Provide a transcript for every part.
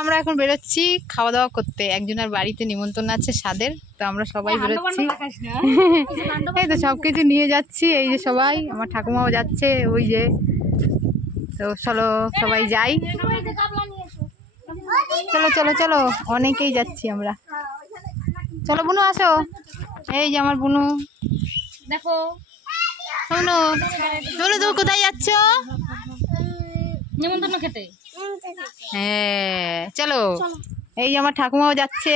আমরা এখন বেরোচ্ছি খাওয়া দাওয়া করতে, একজনের বাড়িতে নিমন্ত্রণ আছে স্বাদের, তো আমরা সবাই বেরোচ্ছি। এই তো সবকিছু নিয়ে যাচ্ছি, এই যে সবাই, আমার ঠাকুমাও যাচ্ছে ওই যে। তো চলো সবাই যাই, চলো চলো চলো, অনেকেই যাচ্ছি আমরা। চলো বুনু আসো, এই যে আমার বুনু, দেখো বুনু। চলো তো, কোথায় যাচ্ছ? নিমন্ত্রণ খেতে। হ্যাঁ চলো, এই যে আমার ঠাকুমাও যাচ্ছে।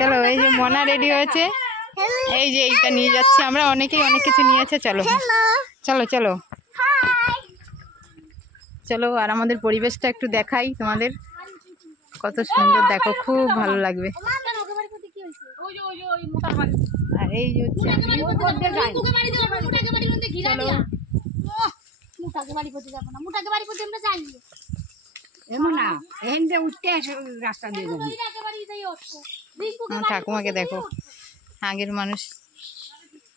চলো, এই যে মনা রেডি হয়েছে, এই যে এইটা নিয়ে যাচ্ছে আমরা, অনেকেই অনেক কিছু নিয়েছে। চলো চলো চলো চলো, আর আমাদের পরিবেশটা একটু দেখাই তোমাদের, কত সুন্দর দেখো, খুব ভালো লাগবে। আর এই যে হচ্ছে ঠাকুমাকে দেখো, আগের মানুষ।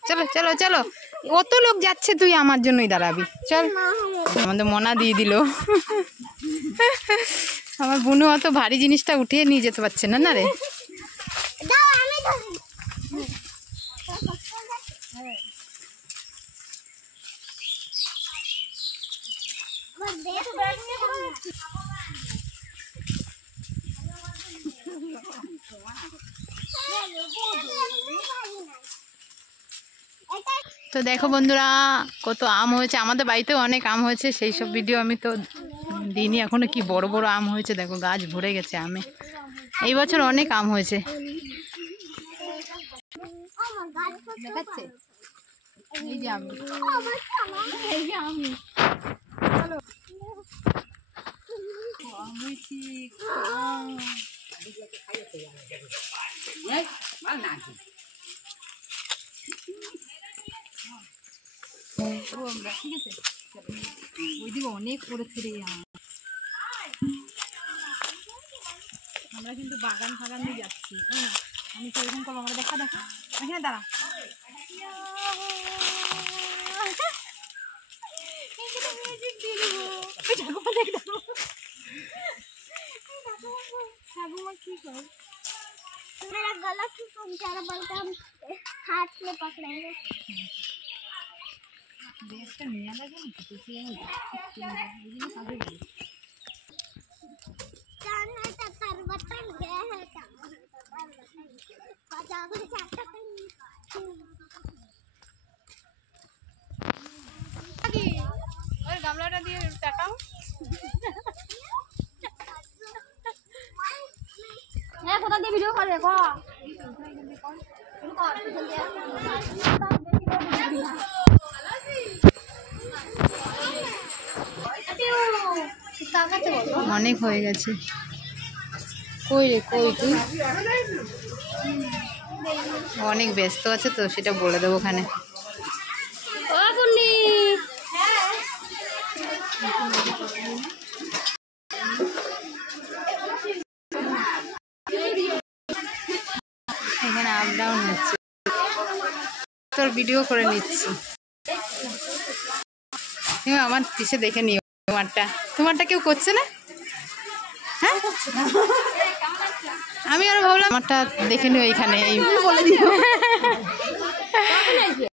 চলো চলো চলো, কত লোক যাচ্ছে, তুই আমার জন্যই দাঁড়াবি, চল। আমাদের মনা দিয়ে দিল। আমার বুনু অত ভারী জিনিসটা উঠিয়ে নিয়ে যেতে পারছে না, না রে। তো দেখো বন্ধুরা, কত আম হয়েছে, আমাদের বাড়িতেও অনেক আম হয়েছে, সেই সব ভিডিও আমি তো দিইনি এখনো। কি বড় বড় আম হয়েছে দেখো, গাছ ভরে গেছে আমে, এই বছর অনেক আম হয়েছে। অনেক পড়েছে রে, আমরা কিন্তু বাগান ফাগান দিয়ে যাচ্ছি। আমি তো এরকম করবো, আমরা দেখা দেখা এখানে দাঁড়া। গামলাটা দিয়ে টাকাও কোথা দিয়ে ভিডিও করবে? অনেক হয়ে গেছে। কই রে, কই তুই? অনেক ব্যস্ত আছে তো, সেটা বলে দেবো ওখানে। এখানে আপ ডাউন হচ্ছে, তোর ভিডিও করে নিচ্ছি। আমার পিছে দেখে নিও, তোমারটা কেউ করছে না? হ্যাঁ, আমি আরো ভাবলাম আমারটা দেখে নিও, এইখানে এই বলে দিও।